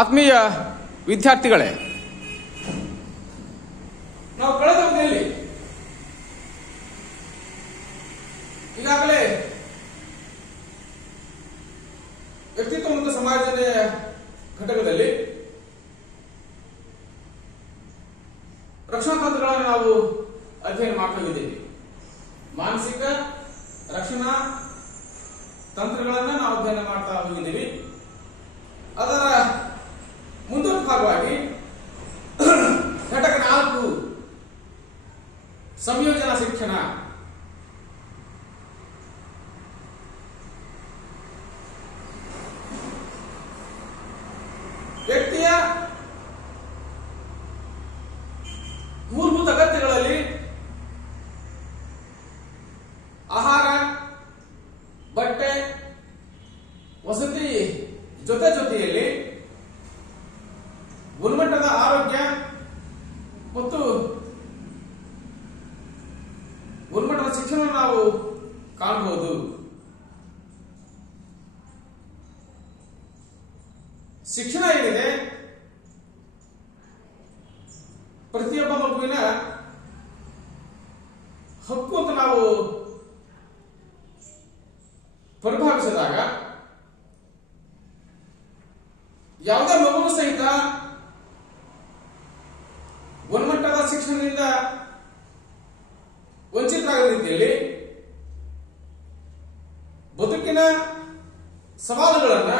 ಆತ್ಮೀಯ ವಿದ್ಯಾರ್ಥಿಗಳೇ, ನಾವು ಕಳೆದ ಅವಧಿಯಲ್ಲಿ ಈಗಾಗಲೇ ವ್ಯಕ್ತಿತ್ವ ಮತ್ತು ಸಮಾಜದ ಘಟಕದಲ್ಲಿ ರಕ್ಷಣಾ ತಂತ್ರಗಳನ್ನು ನಾವು ಅಧ್ಯಯನ ಮಾಡ್ಕೊಂಡಿದ್ದೇವೆ. ಮಾನಸಿಕ ರಕ್ಷಣಾ ತಂತ್ರಗಳನ್ನು ನಾವು ಅಧ್ಯಯನ ಮಾಡ್ತಾ ಹೋಗಿದ್ದೀವಿ. ಅದರ ಮುಂದಿನ ಭಾಗವಾಗಿ ಘಟಕ 4 ಸಂಯೋಜನಾ ಶಿಕ್ಷಣ. ವ್ಯಕ್ತಿಯ ಮೂಲಭೂತ ಅಗತ್ಯಗಳಲ್ಲಿ ಆಹಾರ, ಬಟ್ಟೆ, ವಸತಿ ಜೊತೆಯಲ್ಲಿ ಗುಣಮಟ್ಟದ ಆರೋಗ್ಯ ಮತ್ತು ಗುಣಮಟ್ಟದ ಶಿಕ್ಷಣ ನಾವು ಕಾಣಬಹುದು. ಶಿಕ್ಷಣ ಏನಿದೆ ಪ್ರತಿಯೊಬ್ಬ ಮಗುವಿನ ಹಕ್ಕು ಅಂತ ನಾವು ಪರಿಭಾವಿಸಿದಾಗ ಯಾವುದೇ ಮಗುವು ಸಹಿತ ಗುಣಮಟ್ಟದ ಶಿಕ್ಷಣದಿಂದ ವಂಚಿತರಾಗದ ರೀತಿಯಲ್ಲಿ ಬದುಕಿನ ಸವಾಲುಗಳನ್ನು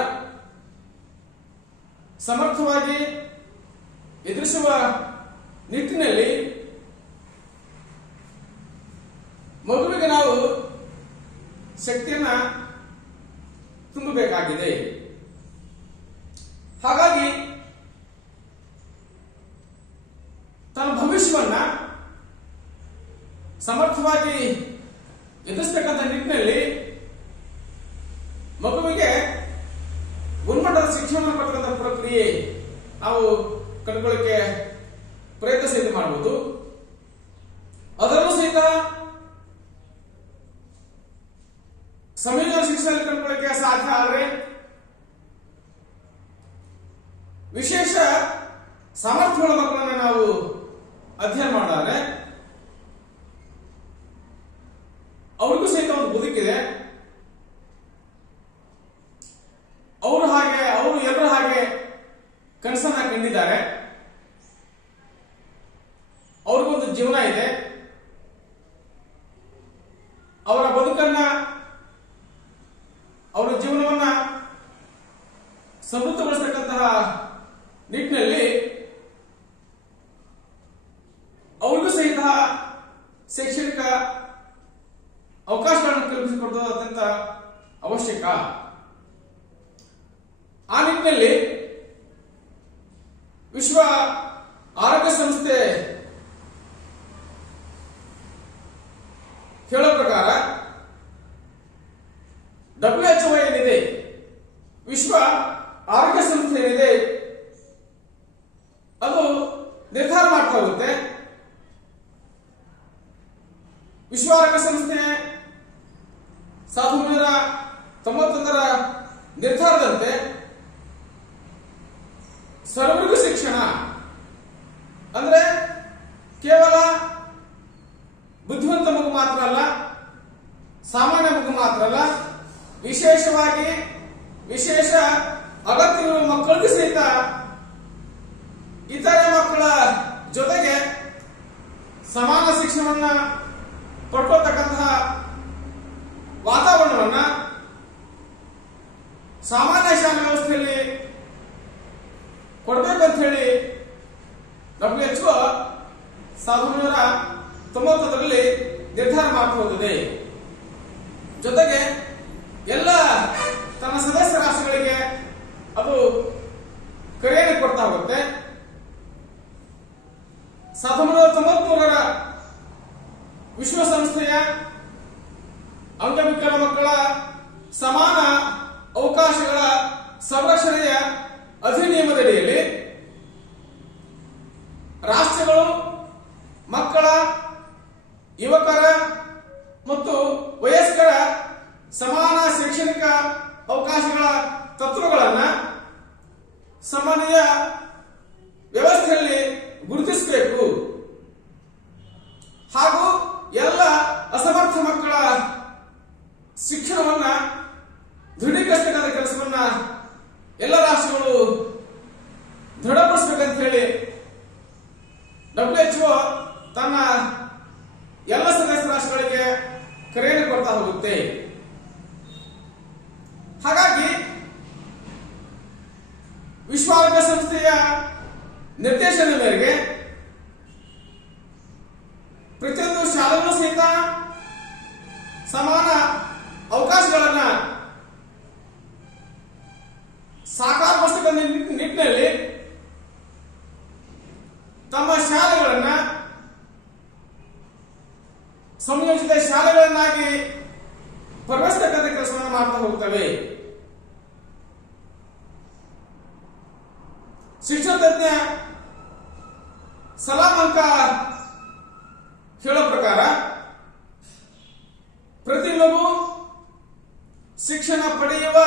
ಸಮರ್ಥವಾಗಿ ಎದುರಿಸುವ ನಿಟ್ಟಿನಲ್ಲಿ ಮಗುವಿಗೆ ನಾವು ಶಕ್ತಿಯನ್ನ ತುಂಬಬೇಕಾಗಿದೆ. ಹಾಗಾಗಿ ತನ್ನ ಭವಿಷ್ಯವನ್ನ ಸಮರ್ಥವಾಗಿ ಎದುರಿಸಬೇಕಂತ ನಿಟ್ಟಿನಲ್ಲಿ ಮಗುವಿಗೆ ಗುಣಮಟ್ಟದ ಶಿಕ್ಷಣ ಕೊಟ್ಟಂತ ಪ್ರಕ್ರಿಯೆ ನಾವು ಕಂಡುಕೊಳ್ಳಕ್ಕೆ ಪ್ರಯತ್ನ ಸಹಿತ ಮಾಡಬಹುದು. ಅದರಲ್ಲೂ ಸಹಿತ ಸಂಯೋಜನಾ ಶಿಕ್ಷಣದಲ್ಲಿ ಕಂಡುಕೊಳ್ಳಕ್ಕೆ ಸಾಧ್ಯ ಆದರೆ ವಿಶೇಷ ಸಾಮರ್ಥ್ಯಗಳ ಮಕ್ಕಳನ್ನ ನಾವು ಅಧ್ಯಯನ ಮಾಡಿದರೆ ಅವ್ರಿಗೂ ಸಹಿತ ಒಂದು ಬದುಕಿದೆ. ಅವರು ಎಲ್ಲರೂ ಹಾಗೆ ಕನಸನ್ನ ಕಂಡಿದ್ದಾರೆ. ಅವ್ರಿಗೊಂದು ಜೀವನ ಇದೆ. ಅವರ ಬದುಕನ್ನ, ಅವರ ಜೀವನವನ್ನ ಸಮೃದ್ಧಗೊಳಿಸತಕ್ಕಂತಹ ನಿಟ್ಟಿನಲ್ಲಿ ಅವರಿಗೂ ಸಹಿತ ಶೈಕ್ಷಣಿಕ ಅವಕಾಶಗಳನ್ನು ಕಲ್ಪಿಸಿಕೊಡುವುದು ಅತ್ಯಂತ ಅವಶ್ಯಕ. ಆ ನಿಟ್ಟಿನಲ್ಲಿ ವಿಶ್ವ ಆರೋಗ್ಯ ಸಂಸ್ಥೆ ಹೇಳೋ ಪ್ರಕಾರ WHO ಏನಿದೆ, ವಿಶ್ವ ಆರೋಗ್ಯ ಸಂಸ್ಥೆ ಏನಿದೆ, ಅದು ನಿರ್ಧಾರ ಮಾಡ್ತಾ ಹೋಗುತ್ತೆ. ವಿಶ್ವ ಆರೋಗ್ಯ ಸಂಸ್ಥೆ 1991ರ ನಿರ್ಧಾರದಂತೆ ಸರ್ವರಿಗೂ ಶಿಕ್ಷಣ ಅಂದ್ರೆ ಕೇವಲ ಬುದ್ಧಿವಂತ ಮಗು ಮಾತ್ರ ಅಲ್ಲ, ಸಾಮಾನ್ಯ ಮಗು ಮಾತ್ರ ಅಲ್ಲ, ವಿಶೇಷವಾಗಿ ವಿಶೇಷ ಅಗತ್ಯವಿರುವ ಮಕ್ಕಳಿಗೂ ಸಹಿತ ಇತರೆ ಮಕ್ಕಳ ಜೊತೆಗೆ ಸಮಾನ ಶಿಕ್ಷಣವನ್ನ ಪಡ್ಕೊಳ್ತಕ್ಕಂತಹ ವಾತಾವರಣವನ್ನ ಸಾಮಾನ್ಯ ಶಾಲಾ ವ್ಯವಸ್ಥೆಯಲ್ಲಿ ಕೊಡಬೇಕಂತ ಹೇಳಿ WHO 1991ರಲ್ಲಿ ನಿರ್ಧಾರ ಮಾಡ್ತಾ ಹೋಗಿದೆ. ಜೊತೆಗೆ ಎಲ್ಲ ತನ್ನ ಸದಸ್ಯ ರಾಷ್ಟ್ರಗಳಿಗೆ ಅದು ಕರೆಯನ್ನು ಕೊಡ್ತಾ ಹೋಗುತ್ತೆ. 1993ರ ವಿಶ್ವಸಂಸ್ಥೆಯ ಅಂಗವಿಕಲ ಮಕ್ಕಳ ಸಮಾನ ಅವಕಾಶಗಳ ಸಂರಕ್ಷಣೆಯ ಅಧಿನಿಯಮದಡಿಯಲ್ಲಿ ರಾಷ್ಟ್ರಗಳು ಮಕ್ಕಳ, ಯುವಕರ ಮತ್ತು ವಯಸ್ಕರ ಸಮಾನ ಶೈಕ್ಷಣಿಕ ಅವಕಾಶಗಳ ತತ್ವಗಳನ್ನು ಸಾಮಾನ್ಯ ವ್ಯವಸ್ಥೆಯಲ್ಲಿ ಗುರುತಿಸಬೇಕು ಹಾಗೂ ಎಲ್ಲ ಅಸಮರ್ಥ ಮಕ್ಕಳ ಶಿಕ್ಷಣವನ್ನ ದೃಢೀಕರಿಸಬೇಕಾದ ಕೆಲಸವನ್ನ ಎಲ್ಲ ರಾಷ್ಟ್ರಗಳು ದೃಢಪಡಿಸಬೇಕಂತ ಹೇಳಿ WHO ತನ್ನ ಎಲ್ಲ ಸದಸ್ಯ ರಾಷ್ಟ್ರಗಳಿಗೆ ಕರೆಯನ್ನು ಕೊಡ್ತಾ ಹೋಗುತ್ತೆ. ಹಾಗಾಗಿ ವಿಶ್ವ ಆರೋಗ್ಯ ಸಂಸ್ಥೆಯ ನಿರ್ದೇಶನದ ಮೇರೆಗೆ ಪ್ರತಿಯೊಂದು ಶಾಲೆಗಳು ಸಹಿತ ಸಮಾನ ಅವಕಾಶಗಳನ್ನ ಸಾಕಾರಗೊಳಿಸಬೇಕ ನಿಟ್ಟಿನಲ್ಲಿ ತಮ್ಮ ಶಾಲೆಗಳನ್ನ ಸಂಯೋಜಿತ ಶಾಲೆಗಳನ್ನಾಗಿ ಪರಿವರ್ತಿಸತಕ್ಕಂಥ ಕೆಲಸವನ್ನು ಮಾಡ್ತಾ ಹೋಗ್ತವೆ. ಶಿಕ್ಷಣ ತಜ್ಞ ಸಲಾಮಂಕ ಹೇಳೋ ಪ್ರಕಾರ ಪ್ರತಿ ಮಗು ಶಿಕ್ಷಣ ಪಡೆಯುವ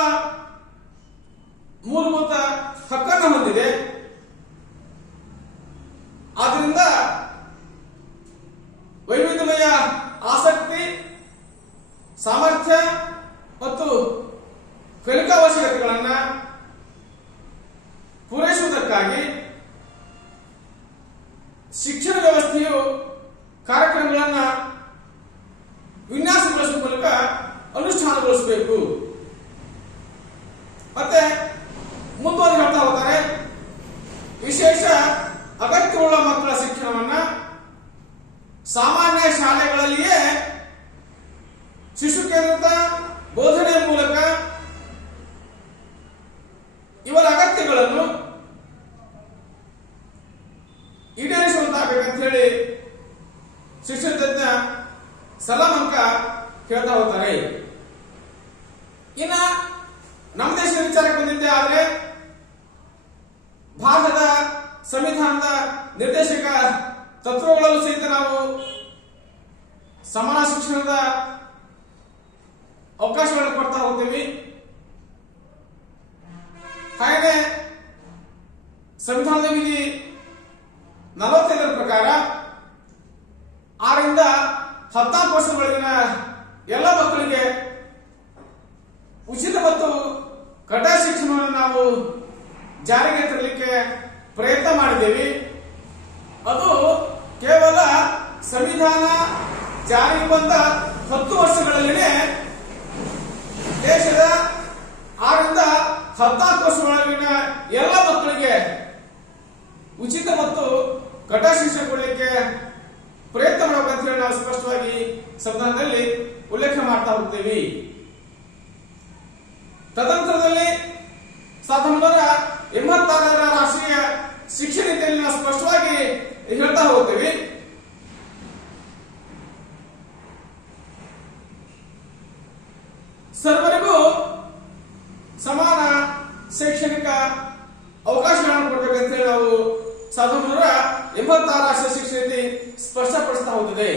ಮೂಲಭೂತ ಹಕ್ಕನ್ನು ಹೊಂದಿದೆ. ಆದ್ದರಿಂದ ವೈವಿಧ್ಯಮಯ ಆಸಕ್ತಿ, ಸಾಮರ್ಥ್ಯ ಮತ್ತು ಕಲಿಕಾ ಅವಶ್ಯಕತೆಗಳನ್ನು ಪೂರೈಸುವುದಕ್ಕಾಗಿ ಶಿಕ್ಷಣ ವ್ಯವಸ್ಥೆಯು ಕಾರ್ಯಕ್ರಮಗಳನ್ನು ವಿನ್ಯಾಸಗೊಳಿಸುವ ಮೂಲಕ ಅನುಷ್ಠಾನಗೊಳಿಸಬೇಕು. ಮತ್ತೆ ಮುಂದುವರೆದು ಹೇಳ್ತಾ ಹೋಗ್ತಾರೆ, ವಿಶೇಷ ಅಗತ್ಯವುಳ್ಳ ಮಕ್ಕಳ ಶಿಕ್ಷಣವನ್ನ ಸಾಮಾನ್ಯ ಶಾಲೆಗಳಲ್ಲಿಯೇ ಶಿಶು ಕೇಂದ್ರಿತ ಬೋಧನೆಯ ಮೂಲಕ ಇವರ ಅಗತ್ಯಗಳನ್ನು ಈಡೇರಿಸುವಂತಾಗಬೇಕಂತ ಹೇಳಿ ಶಿಕ್ಷಣ ತಜ್ಞ ಸಲಾಮಂಕ ಹೇಳ್ತಾ ಹೋಗ್ತಾರೆ. ಇನ್ನ ನಮ್ಮ ದೇಶದ ವಿಚಾರಕ್ಕೆ ಬಂದಿದ್ದೆ ಆದ್ರೆ ಭಾರತದ ಸಂವಿಧಾನದ ನಿರ್ದೇಶಕ ತತ್ವಗಳಲ್ಲೂ ಸಹಿತ ನಾವು ಸಮಾನ ಶಿಕ್ಷಣದ ಅವಕಾಶಗಳನ್ನು ಕೊಡ್ತಾ ಹೋಗ್ತೀವಿ. ಹಾಗೆ ಸಂವಿಧಾನದ ವಿಧಿ 45ರ ಪ್ರಕಾರ 6ರಿಂದ 14 ವರ್ಷದೊಳಗಿನ ಎಲ್ಲ ಮಕ್ಕಳಿಗೆ ಉಚಿತ ಮತ್ತು ಕಡ್ಡಾಯ ಶಿಕ್ಷಣವನ್ನು ನಾವು ಜಾರಿಗೆ ತರಲಿಕ್ಕೆ ಪ್ರಯತ್ನ ಮಾಡಿದ್ದೇವೆ. ಅದು ಕೇವಲ ಸಂವಿಧಾನ ಜಾರಿಗೆ ಬಂದ 10 ವರ್ಷಗಳಲ್ಲಿನೇ ದೇಶದ 6ರಿಂದ 14 ವರ್ಷದೊಳಗಿನ ಎಲ್ಲ ಮಕ್ಕಳಿಗೆ ಉಚಿತ ಮತ್ತು ಕಡ್ಡಾಯ ಶಿಕ್ಷಣ ಕೊಡಲಿಕ್ಕೆ ಪ್ರಯತ್ನ ಮಾಡಬೇಕಂತ ಹೇಳಿ ನಾವು ಸ್ಪಷ್ಟವಾಗಿ ಸಂವಿಧಾನದಲ್ಲಿ ಉಲ್ಲೇಖ ಮಾಡ್ತಾ ಹೋಗ್ತೇವೆ. ತದನಂತರದಲ್ಲಿ 1986ರ ರಾಷ್ಟ್ರೀಯ ಶಿಕ್ಷಣ ನೀತಿಯಲ್ಲಿ ನಾವು ಸ್ಪಷ್ಟವಾಗಿ ಹೇಳ್ತಾ ಹೋಗ್ತೇವೆ, ಸರ್ವರಿಗೂ ಸಮಾನ ಶೈಕ್ಷಣಿಕ ಅವಕಾಶಗಳನ್ನು ಕೊಡಬೇಕಂತ ಹೇಳಿ ನಾವು 1986 ರಾಷ್ಟ್ರೀಯ ಶಿಕ್ಷಣ ನೀತಿ ಸ್ಪಷ್ಟಪಡಿಸ್ತಾ ಹೋಗಿದೆ.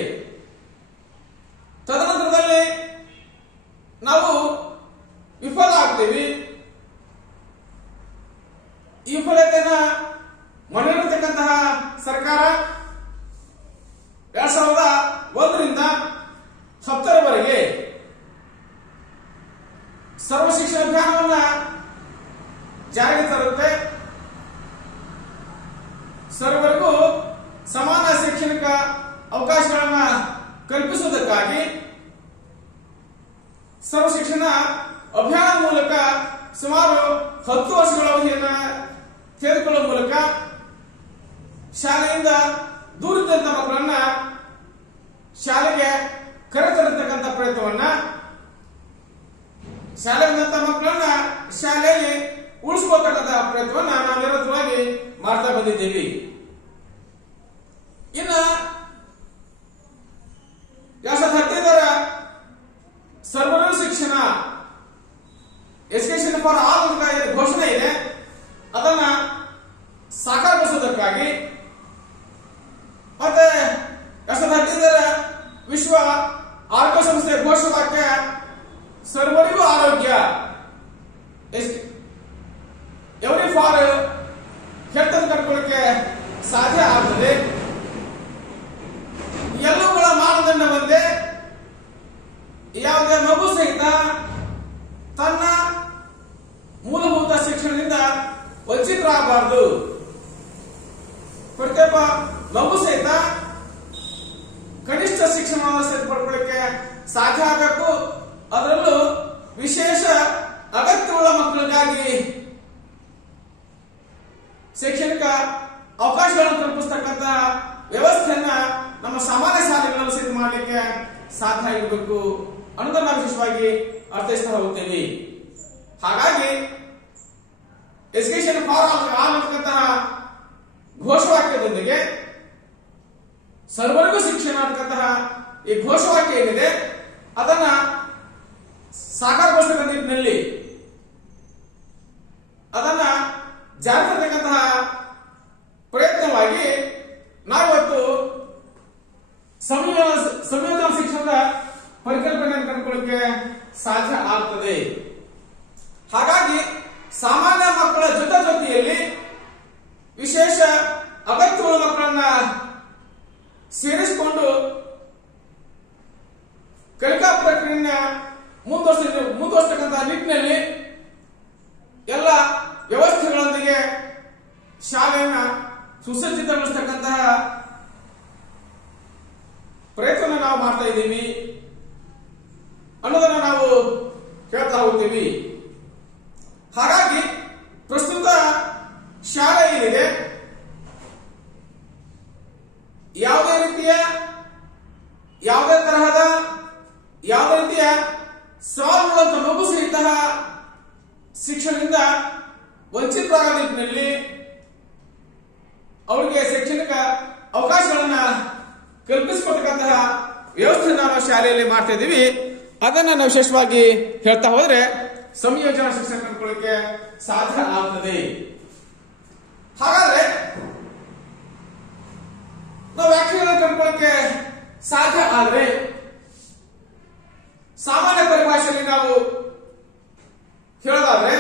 ತದನಂತರದಲ್ಲಿ ನಾವು ವಿಫಲ ಆಗ್ತೀವಿ. ಈ ವಿಫಲತೆಯನ್ನು ಮನೆಯಿರತಕ್ಕಂತಹ ಸರ್ಕಾರ 2001ರಿಂದ 10ರವರೆಗೆ ಸರ್ವ ಶಿಕ್ಷಣ ಅಭಿಯಾನವನ್ನ ಜಾರಿಗೆ ತರುತ್ತೆ. ಸರ್ವರಿಗೂ ಸಮಾನ ಶೈಕ್ಷಣಿಕ ಅವಕಾಶಗಳನ್ನು ಕಲ್ಪಿಸುವುದಕ್ಕಾಗಿ ಸರ್ವ ಶಿಕ್ಷಣ ಅಭಿಯಾನ ಮೂಲಕ ಸುಮಾರು 10 ವರ್ಷಗಳ ಅವಧಿಯನ್ನು ತೆಗೆದುಕೊಳ್ಳುವ ಮೂಲಕ ಶಾಲೆಯಿಂದ ದೂರದಂತ ಮಕ್ಕಳನ್ನ ಶಾಲೆಗೆ ಕರೆತರತಕ್ಕಂಥ ಪ್ರಯತ್ನವನ್ನ, ಶಾಲೆಯಿಂದ ಮಕ್ಕಳನ್ನ ಶಾಲೆಯಲ್ಲಿ ಉಳಿಸ್ಕೊಳ್ತಕ್ಕಂಥ ಪ್ರಯತ್ನವನ್ನ ನಾವು ನಿರಂತರವಾಗಿ ಮಾಡ್ತಾ ಬಂದಿದ್ದೇವೆ. ಇನ್ನು 2015ರ ಸರ್ವರಿಗೂ ಶಿಕ್ಷಣ ಎಜುಕೇಶನ್ ಫಾರ್ ಆಲ್ ಅಂತ ಘೋಷಣೆ ಇದೆ. ಅದನ್ನ ಸಾಕಾರಗೊಳಿಸುವುದಕ್ಕಾಗಿ ಮತ್ತೆ 2015ರ ವಿಶ್ವ ಆರೋಗ್ಯ ಸಂಸ್ಥೆಯ ಘೋಷವಾಕ್ಯ ಸರ್ವರಿಗೂ ಆರೋಗ್ಯ, ಎವ್ರಿ ಫಾರ್ ಕರ್ಕೊಳ್ಳಿಕ್ಕೆ ಸಾಧ್ಯ ಆಗ್ತದೆ. ಎಲ್ಲವುಗಳ ಮಾನದಂಡ ಒಂದೇ. ಯಾವುದೇ ಮಗು ಸಹಿತ ತನ್ನ ಮೂಲಭೂತ ಶಿಕ್ಷಣದಿಂದ ವಂಚಿತರಾಗಬಾರದು. ಪ್ರತಿಯೊಬ್ಬ ಮಗು ಸಹಿತ ಕನಿಷ್ಠ ಶಿಕ್ಷಣವನ್ನು ಸಹಿತ ಪಡ್ಕೊಳ್ಳಿಕ್ಕೆ ಸಾಧ್ಯ ಆಗಬೇಕು. ಅದರಲ್ಲೂ ವಿಶೇಷ ಅಗತ್ಯವುಳ್ಳ ಮಕ್ಕಳಿಗಾಗಿ ಶೈಕ್ಷಣಿಕ ಅವಕಾಶಗಳನ್ನು ಕಲ್ಪಿಸತಕ್ಕಂತಹ ವ್ಯವಸ್ಥೆಯನ್ನ ನಮ್ಮ ಸಾಮಾನ್ಯ ಶಾಲೆಗಳಲ್ಲಿ ಸಹಿತ ಮಾಡಲಿಕ್ಕೆ ಸಾಧ್ಯ ಇರಬೇಕು ಅನ್ನೋದನ್ನ ನಾವು ವಿಶೇಷವಾಗಿ ಅರ್ಥೈಸ್ತಾ ಹೋಗ್ತೇವೆ. ಹಾಗಾಗಿ ಎಜುಕೇಶನ್ ಫಾರ್ ಆಲ್ ಅಂತಕ್ಕಂತಹ ಘೋಷವಾಕ್ಯದೊಂದಿಗೆ ಸರ್ವರಿಗೂ ಶಿಕ್ಷಣ ಅಂತಕ್ಕಂತಹ ಈ ಘೋಷವಾಕ್ಯ ಏನಿದೆ ಅದನ್ನ ಸಾಕಾರಗೊಳಿಸತಕ್ಕಂಥ ನಿಟ್ಟಿನಲ್ಲಿ ಅದನ್ನ ಜಾರಿ ತರತಕ್ಕಂತಹ ಪ್ರಯತ್ನವಾಗಿ ನಾವಿವತ್ತು ಸಂಯೋಜನಾ ಶಿಕ್ಷಣದ ಪರಿಕಲ್ಪನೆಯನ್ನು ಕಂಡುಕೊಳ್ಳಕ್ಕೆ ಸಾಧ್ಯ ಆಗ್ತದೆ. ಹಾಗಾಗಿ ಸಾಮಾನ್ಯ ಮಕ್ಕಳ ಜೊತೆಯಲ್ಲಿ ವಿಶೇಷ ಅಗತ್ಯವುಳ್ಳ ಮಕ್ಕಳನ್ನ ಸೇರಿಸಿಕೊಂಡು ಕಲಿಕಾ ಪ್ರಕ್ರಿಯೆಯನ್ನ ಮುಂದುವರಿಸತಕ್ಕಂತಹ ನಿಟ್ಟಿನಲ್ಲಿ ಎಲ್ಲ ವ್ಯವಸ್ಥೆಗಳೊಂದಿಗೆ ಶಾಲೆಯನ್ನ ಸುಸಜ್ಜಿತಗೊಳಿಸತಕ್ಕಂತಹ ಪ್ರಯತ್ನ ನಾವು ಮಾಡ್ತಾ ಇದ್ದೀವಿ ಅನ್ನೋದನ್ನ ನಾವು ಹೇಳ್ತಾ ಹೋಗ್ತೀವಿ. ಹಾಗಾಗಿ ಪ್ರಸ್ತುತ ಶಾಲೆ ಏನಿದೆ ಯಾವುದೇ ತರಹದ ಯಾವುದೇ ರೀತಿಯ ಸವಾಲುಗಳಂತ ಮಗು ಸಹಿತ ಶಿಕ್ಷಣದಿಂದ ವಂಚಿತರಾಗದ ನಿಟ್ಟಿನಲ್ಲಿ ಅವರಿಗೆ ಶೈಕ್ಷಣಿಕ ಅವಕಾಶಗಳನ್ನ ಕಲ್ಪಿಸಿಕೊಡ್ತಕ್ಕಂತಹ ವ್ಯವಸ್ಥೆಯನ್ನು ನಾವು ಶಾಲೆಯಲ್ಲಿ ಮಾಡ್ತಾ ಇದ್ದೀವಿ. ಅದನ್ನ ನಾವು ವಿಶೇಷವಾಗಿ ಹೇಳ್ತಾ ಹೋದ್ರೆ ಸಂಯೋಜನಾ ಶಿಕ್ಷಣ ಕಂಡುಕೊಳ್ಳಕ್ಕೆ ಸಾಧ್ಯ ಆಗ್ತದೆ. ಹಾಗಾದ್ರೆ ನಾವು ವ್ಯಾಖ್ಯೆಗಳನ್ನು ಕಂಡುಕೊಳ್ಳಕ್ಕೆ ಸಾಧ್ಯ ಆದ್ರೆ ಸಾಮಾನ್ಯ ಪರಿಭಾಷೆಯಲ್ಲಿ ನಾವು ಹೇಳೋದಾದ್ರೆ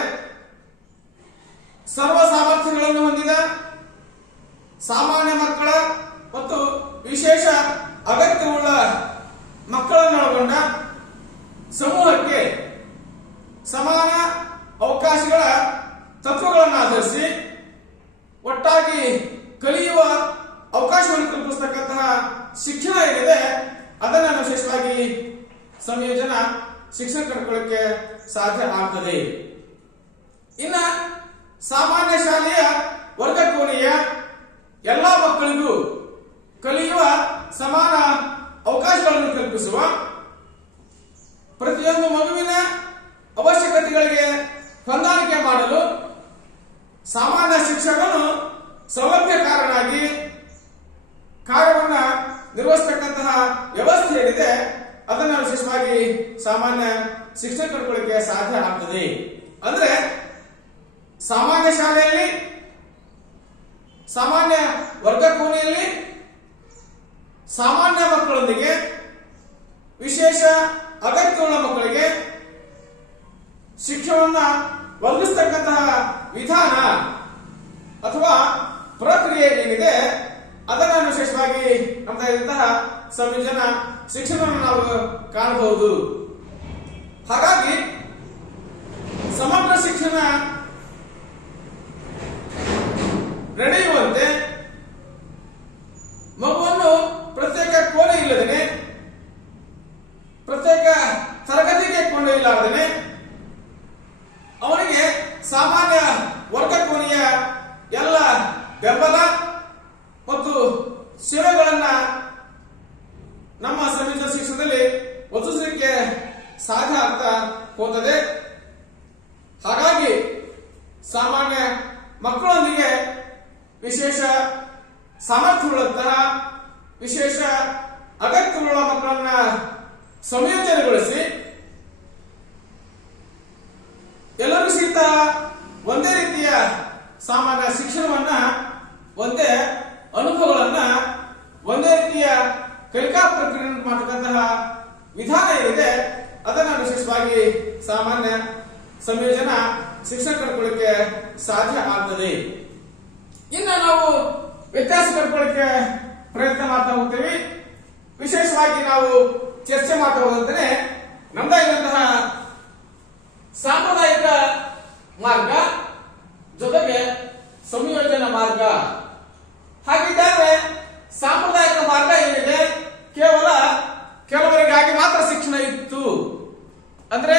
ಸರ್ವ ಸಾಮರ್ಥ್ಯಗಳನ್ನು ಹೊಂದಿದ ಸಾಮಾನ್ಯ ಮಕ್ಕಳ ಮತ್ತು ವಿಶೇಷ ಅಗತ್ಯವುಳ್ಳ ಮಕ್ಕಳನ್ನೊಳಗೊಂಡ ಸಮೂಹಕ್ಕೆ ಸಮಾನ ಅವಕಾಶಗಳ ತತ್ವಗಳನ್ನು ಆಧರಿಸಿ ಒಟ್ಟಾಗಿ ಕಲಿಯುವ ಅವಕಾಶವನ್ನು ಕಲ್ಪಿಸತಕ್ಕಂತಹ ಶಿಕ್ಷಣ ಏನಿದೆ ಅದನ್ನ ವಿಶೇಷವಾಗಿ ಸಂಯೋಜನಾ ಶಿಕ್ಷಣ ಕಂಡುಕೊಳ್ಳಕ್ಕೆ ಸಾಧ್ಯ ಆಗ್ತದೆ. ಇನ್ನ ಸಾಮಾನ್ಯ ಶಾಲೆಯ ವರ್ಗಕೋಣೆಯ ಎಲ್ಲಾ ಮಕ್ಕಳಿಗೂ ಕಲಿಯುವ ಸಮಾನ ಅವಕಾಶಗಳನ್ನು ಕಲ್ಪಿಸುವ, ಪ್ರತಿಯೊಂದು ಮಗುವಿನ ಅವಶ್ಯಕತೆಗಳಿಗೆ ಹೊಂದಾಣಿಕೆ ಮಾಡಲು ಸಾಮಾನ್ಯ ಶಿಕ್ಷಕನು ಸೌಲಭ್ಯಕಾರನಾಗಿ ಕಾರ್ಯವನ್ನ ನಿರ್ವಹಿಸತಕ್ಕಂತಹ ವ್ಯವಸ್ಥೆ ಏನಿದೆ ಅದನ್ನ ವಿಶೇಷವಾಗಿ ಸಾಮಾನ್ಯ ಶಿಕ್ಷಣ ಕಂಡುಕೊಳ್ಳಕ್ಕೆ ಸಾಧ್ಯ ಆಗ್ತದೆ. ಅಂದ್ರೆ ಸಾಮಾನ್ಯ ಶಾಲೆಯಲ್ಲಿ ಸಾಮಾನ್ಯ ವರ್ಗಕೋಣೆಯಲ್ಲಿ ಸಾಮಾನ್ಯ ಮಕ್ಕಳೊಂದಿಗೆ ವಿಶೇಷ ಅಗತ್ಯವುಳ್ಳ ಮಕ್ಕಳಿಗೆ ಶಿಕ್ಷಣವನ್ನ ಒದಗಿಸತಕ್ಕಂತಹ ವಿಧಾನ ಅಥವಾ ಪ್ರಕ್ರಿಯೆ ಏನಿದೆ ಅದನ್ನು ವಿಶೇಷವಾಗಿ ನಮ್ಮದಾದಂತಹ ಸಂಯೋಜನಾ ಶಿಕ್ಷಣವನ್ನು ನಾವು ಕಾಣಬಹುದು. ಹಾಗಾಗಿ ಸಮಗ್ರ ಶಿಕ್ಷಣ ನಡೆಯುವಂತೆ ಮಗುವನ್ನು ಪ್ರತ್ಯೇಕ ಕೋಣೆ ಇಲ್ಲದೇನೆ, ಪ್ರತ್ಯೇಕ ತರಗತಿಗೆ ಕೊಂಡೊಯ್ಯಲಾರದೇನೆ ಅವನಿಗೆ ಸಾಮಾನ್ಯ ವರ್ಗಕೋಣೆಯ ಎಲ್ಲ ಬೆಂಬಲ ಮತ್ತು ಸೇವೆಗಳನ್ನ ನಮ್ಮ ಸಂಯೋಜಿತ ಶಿಕ್ಷಣದಲ್ಲಿ ಒದಗಿಸಲಿಕ್ಕೆ ಸಾಧ್ಯ ಆಗ್ತಾ ಹೋಗುತ್ತದೆ. ಹಾಗಾಗಿ ಸಾಮಾನ್ಯ ಮಕ್ಕಳೊಂದಿಗೆ ವಿಶೇಷ ಸಾಮರ್ಥ್ಯವುಳ್ಳಂತಹ ವಿಶೇಷ ಅಗತ್ಯವುಳ್ಳ ಮಕ್ಕಳನ್ನ ಸಂಯೋಜನೆಗೊಳಿಸಿ ಎಲ್ಲರೂ ಸಹಿತ ಒಂದೇ ರೀತಿಯ ಸಾಮಾನ್ಯ ಶಿಕ್ಷಣವನ್ನ, ಒಂದೇ ಅನುಭವಗಳನ್ನ, ಒಂದೇ ರೀತಿಯ ಕಲಿಕಾ ಪ್ರಕ್ರಿಯೆ ಮಾಡತಕ್ಕಂತಹ ವಿಧಾನ ಏನಿದೆ ಅದನ್ನ ವಿಶೇಷವಾಗಿ ಸಾಮಾನ್ಯ ಸಂಯೋಜನಾ ಶಿಕ್ಷಣ ಕಂಡುಕೊಳ್ಳಕ್ಕೆ ಸಾಧ್ಯ ಆಗ್ತದೆ. ಇನ್ನು ನಾವು ವ್ಯತ್ಯಾಸ ಕಂಡುಕೊಳ್ಳಕ್ಕೆ ಪ್ರಯತ್ನ ಮಾಡ್ತಾ ಹೋಗ್ತೀವಿ. ವಿಶೇಷವಾಗಿ ನಾವು ಚರ್ಚೆ ಮಾಡ್ತಾ ಹೋದಂತೆ ನಮ್ದಾಗಿರುವಂತಹ ಸಾಂಪ್ರದಾಯಿಕ ಮಾರ್ಗ ಜೊತೆಗೆ ಸಂಯೋಜನ ಮಾರ್ಗ. ಹಾಗಿದ್ದರೆ ಸಾಂಪ್ರದಾಯಿಕ ಮಾರ್ಗ ಏನಿದೆ ಕೇವಲ ಕೆಲವರಿಗಾಗಿ ಮಾತ್ರ ಶಿಕ್ಷಣ ಇತ್ತು. ಅಂದ್ರೆ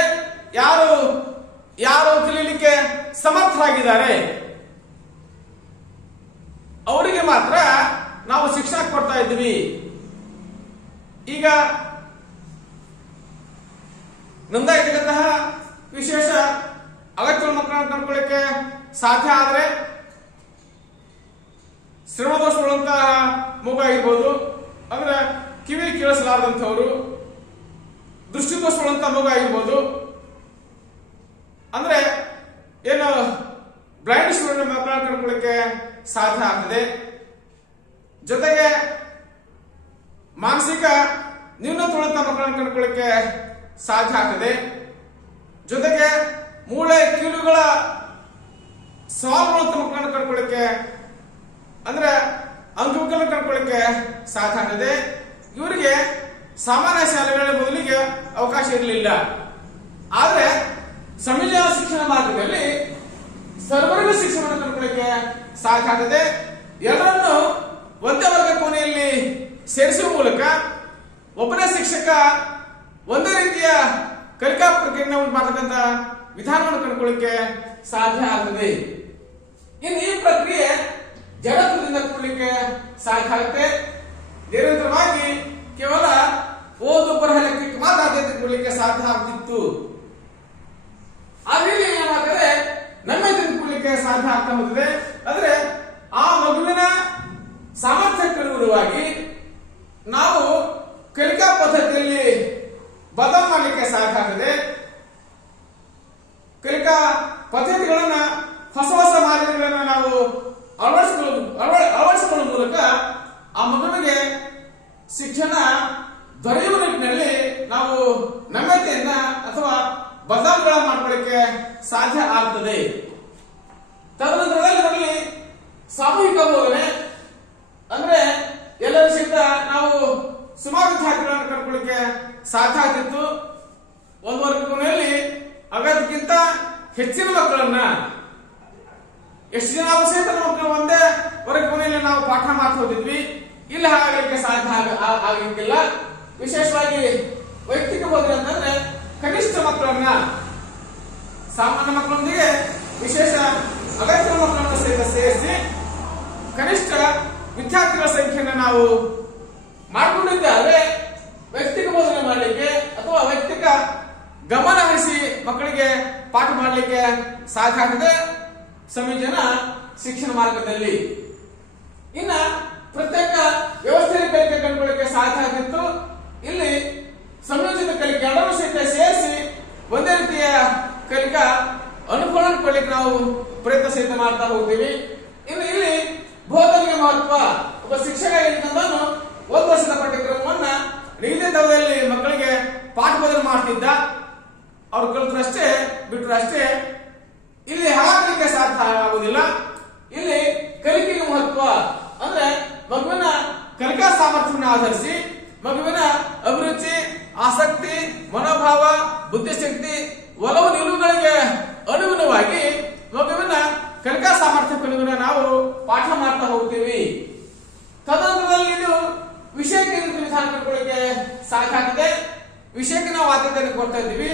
ಯಾರು ಕಲೀಲಿಕ್ಕೆ ಸಮರ್ಥರಾಗಿದ್ದಾರೆ ಅವರಿಗೆ ಮಾತ್ರ ನಾವು ಶಿಕ್ಷಣ ಕೊಡ್ತಾ ಇದ್ವಿ. ಈಗ ನಮ್ದಾಗಿರ್ತಕ್ಕಂತಹ ವಿಶೇಷ ಅಗತ್ಯಗಳ ಮಕ್ಕಳನ್ನು ಕಂಡುಕೊಳ್ಳಿಕ್ಕೆ ಸಾಧ್ಯ ಆದ್ರೆ ಶ್ರವಣದೋಷಗಳಂತಹ ಮಗು ಆಗಿರ್ಬೋದು, ಅಂದ್ರೆ ಕಿವಿ ಕೇಳಿಸಲಾರದಂಥವ್ರು, ದೃಷ್ಟಿದೋಷಗಳಂತ ಮಗು ಆಗಿರ್ಬೋದು, ಅಂದ್ರೆ ಏನು ಬ್ಲೈಂಡ್ ಸ್ಟೂಡೆಂಟ್ ಮಕ್ಕಳನ್ನು ಕಂಡುಕೊಳ್ಳಿಕ್ಕೆ ಸಾಧ್ಯ ಆಗ್ತದೆ. ಜೊತೆಗೆ ಮಾನಸಿಕ ನ್ಯೂನತೆಗಳಂತ ಮಕ್ಕಳನ್ನು ಕಂಡುಕೊಳ್ಳಿಕ್ಕೆ ಸಾಧ್ಯ ಆಗ್ತದೆ. ಜೊತೆಗೆ ಮೂಳೆ ಕೀಲುಗಳ ಸವಾಲುಗಳಂತ ಮಕ್ಕಳನ್ನು ಕಂಡುಕೊಳ್ಳಿಕ್ಕೆ ಅಂದ್ರೆ ಅಂಗವಿಕಲ ಕಂಡುಕೊಳ್ಳಿಕ್ಕೆ ಸಾಧ್ಯ ಆಗ್ತದೆ. ಇವರಿಗೆ ಸಾಮಾನ್ಯ ಶಾಲೆಗಳ ಮೊದಲಿಗೆ ಅವಕಾಶ ಇರಲಿಲ್ಲ. ಆದ್ರೆ ಸಂಯೋಜನ ಶಿಕ್ಷಣ ಮಾರ್ಗದಲ್ಲಿ ಸರ್ವರ್ಗ ಶಿಕ್ಷಣವನ್ನು ಕಂಡುಕೊಳ್ಳಿಕ್ಕೆ ಸಾಧ್ಯ ಆಗ್ತದೆ. ಎಲ್ಲರನ್ನು ಒಂದೇ ವರ್ಗ ಕೋಣೆಯಲ್ಲಿ ಸೇರಿಸುವ ಮೂಲಕ ಒಬ್ಬನೇ ಶಿಕ್ಷಕ ಒಂದೇ ರೀತಿಯ ಕಲಿಕಾ ಪ್ರಕ್ರಿಯೆಯನ್ನು ಉಂಟು ಮಾಡತಕ್ಕಂಥ ವಿಧಾನವನ್ನು ಕಂಡುಕೊಳ್ಳಿಕ್ಕೆ ಸಾಧ್ಯ ಆಗ್ತದೆ. ಇನ್ನು ಈ ಪ್ರಕ್ರಿಯೆ ಜಡತ್ವದಿಂದ ಕೂಡಲಿಕ್ಕೆ ಸಾಧ್ಯ ಆಗುತ್ತೆ. ನಿರಂತರವಾಗಿ ಕೇವಲ ಓದು ಬರಹ ಲೆಕ್ಕಕ್ಕೆ ಮಾತ್ರ ಆದ್ಯತೆ ಕೊಡಲಿಕ್ಕೆ ಸಾಧ್ಯ ಆಗ್ತಿತ್ತು. ಆ ವೇಳೆ ಏನಾದರೆ ನಮ್ಮೆದುರು ಕೂಡಲಿಕ್ಕೆ ಸಾಧ್ಯ ಆಗ್ತಾ ಹೋಗಿದೆ. ಅಂದ್ರೆ ಆ ಮಗುವಿನ ಸಾಮರ್ಥ್ಯಕ್ಕನುಗುಣವಾಗಿ ನಾವು ಕಲಿಕಾ ಪದ್ಧತಿಯಲ್ಲಿ ಬದಲು ಮಾಡಲಿಕ್ಕೆ ಸಾಧ್ಯ ಆಗಿದೆ. ಕಲಿಕಾ ಪದ್ಧತಿಗಳನ್ನ ಹೊಸ ಹೊಸ ಮಾದರಿಗಳನ್ನ ನಾವು ಅಳವಡಿಸಿಕೊಳ್ಳುವ ಮೂಲಕ ಆ ಮಗುವಿಗೆ ಶಿಕ್ಷಣ ದೊರೆಯುವ ನಿಟ್ಟಿನಲ್ಲಿ ನಾವು ನಮ್ಯತೆಯನ್ನ ಅಥವಾ ಬದಲಾವಣೆಗಳನ್ನು ಮಾಡ್ಕೊಳ್ಳಿಕ್ಕೆ ಸಾಧ್ಯ ಆಗ್ತದೆ. ತದನಂತರದಲ್ಲಿ ನಮ್ಮಲ್ಲಿ ಸಾಮೂಹಿಕ ಬೋಧನೆ ಅಂದ್ರೆ ಎಲ್ಲರ ಸಹಿತ ನಾವು ಸುಮಾರು ವಿದ್ಯಾರ್ಥಿಗಳನ್ನು ಕರ್ಕೊಳ್ಳಿಕ್ಕೆ ಸಾಧ್ಯ ಆಗ್ತಿತ್ತು. ಒಂದು ವರ್ಗ ಕೋಣೆಯಲ್ಲಿ ಅಗತ್ಯಕ್ಕಿಂತ ಹೆಚ್ಚಿನ ಮಕ್ಕಳನ್ನ ಎಷ್ಟು ಜನ ಸಹಿತ ಮಕ್ಕಳು ಒಂದೇ ವರ್ಗ ಕೋಣೆಯಲ್ಲಿ ನಾವು ಪಾಠ ಮಾಡ್ತಾ ಹೋಗಿದ್ವಿ. ಇಲ್ಲಿ ಹಾಗಲಿಕ್ಕೆ ಸಾಧ್ಯ ಆಗಲಿಕ್ಕಿಲ್ಲ. ವಿಶೇಷವಾಗಿ ವೈಯಕ್ತಿಕ ಬೋಧನೆ ಅಂತಂದ್ರೆ ಕನಿಷ್ಠ ಮಕ್ಕಳನ್ನ ಸಾಮಾನ್ಯ ಮಕ್ಕಳೊಂದಿಗೆ ವಿಶೇಷ ಅಗತ್ಯ ಮಕ್ಕಳನ್ನು ಸಹಿತ ಸೇರಿಸಿ ಕನಿಷ್ಠ ವಿದ್ಯಾರ್ಥಿಗಳ ಸಂಖ್ಯೆಯನ್ನು ನಾವು ಮಾಡಿಕೊಂಡಿದ್ದಾರೆ. ವೈಯಕ್ತಿಕ ಬೋಧನೆ ಮಾಡಲಿಕ್ಕೆ ಅಥವಾ ವೈಯಕ್ತಿಕ ಗಮನ ಹರಿಸಿ ಮಕ್ಕಳಿಗೆ ಪಾಠ ಮಾಡಲಿಕ್ಕೆ ಸಾಧ್ಯ ಆಗ್ತದೆ ಸಂಯೋಜನ ಶಿಕ್ಷಣ ಮಾರ್ಗದಲ್ಲಿ. ಇನ್ನ ಪ್ರತ್ಯೇಕ ವ್ಯವಸ್ಥೆಯ ಕಲಿಕೆ ಕಂಡುಕೊಳ್ಳಿಕ್ಕೆ ಸಾಧ್ಯ ಆಗಿತ್ತು. ಇಲ್ಲಿ ಸಂಯೋಜಿತ ಕಲಿಕೆ ಎರಡನ್ನೂ ಸಹಿತ ಸೇರಿಸಿ ಒಂದೇ ರೀತಿಯ ಕಲಿಕಾ ಅನುಕೂಲ ಕೊಡ್ಲಿಕ್ಕೆ ನಾವು ಪ್ರಯತ್ನ ಸಹಿತ ಮಾಡ್ತಾ ಹೋಗ್ತೀವಿ. ಇನ್ನು ಇಲ್ಲಿ ಬೋಧನೆಗೆ ಮಹತ್ವ. ಒಬ್ಬ ಶಿಕ್ಷಕ ಏನಂತಾನು ಒಂದು ವರ್ಷದ ಪಠ್ಯಕ್ರಮವನ್ನ ನಿಗದಿತ ಅವಧಿಯಲ್ಲಿ ಮಕ್ಕಳಿಗೆ ಪಾಠ ಬೋಧನೆ ಮಾಡ್ತಿದ್ದ. ಅವ್ರು ಕಲಿತರಷ್ಟೇ ಬಿಟ್ಟರು ಅಷ್ಟೇ. ಇಲ್ಲಿ ಹಾಕಲಿಕ್ಕೆ ಸಾಧ್ಯ ಆಗುವುದಿಲ್ಲ. ಇಲ್ಲಿ ಕಲಿಕೆಗೆ ಮಹತ್ವ ಅಂದ್ರೆ ಮಗುವಿನ ಕಲಿಕಾ ಸಾಮರ್ಥ್ಯವನ್ನು ಆಧರಿಸಿ ಮಗುವಿನ ಅಭಿರುಚಿ, ಆಸಕ್ತಿ, ಮನೋಭಾವ, ಬುದ್ಧಿಶಕ್ತಿ, ಒಲವು ನಿಲುವುಗಳಿಗೆ ಅನುಗುಣವಾಗಿ ಮಗುವಿನ ಕಲಿಕಾ ಸಾಮರ್ಥ್ಯಕ್ಕನುಗುಣ ನಾವು ಪಾಠ ಮಾಡ್ತಾ ಹೋಗ್ತೀವಿ. ತದನಂತರದಲ್ಲಿ ಇದು ವಿಷಯ ಕೇಂದ್ರಿತ ವಿಧಾನ ಕಂಡುಕೊಳ್ಳಿಕ್ಕೆ ಸಾಧ್ಯ ಆಗಿದೆ. ವಿಷಯಕ್ಕೆ ನಾವು ಆದ್ಯತೆಯನ್ನು ಕೊಡ್ತಾ ಇದ್ದೀವಿ.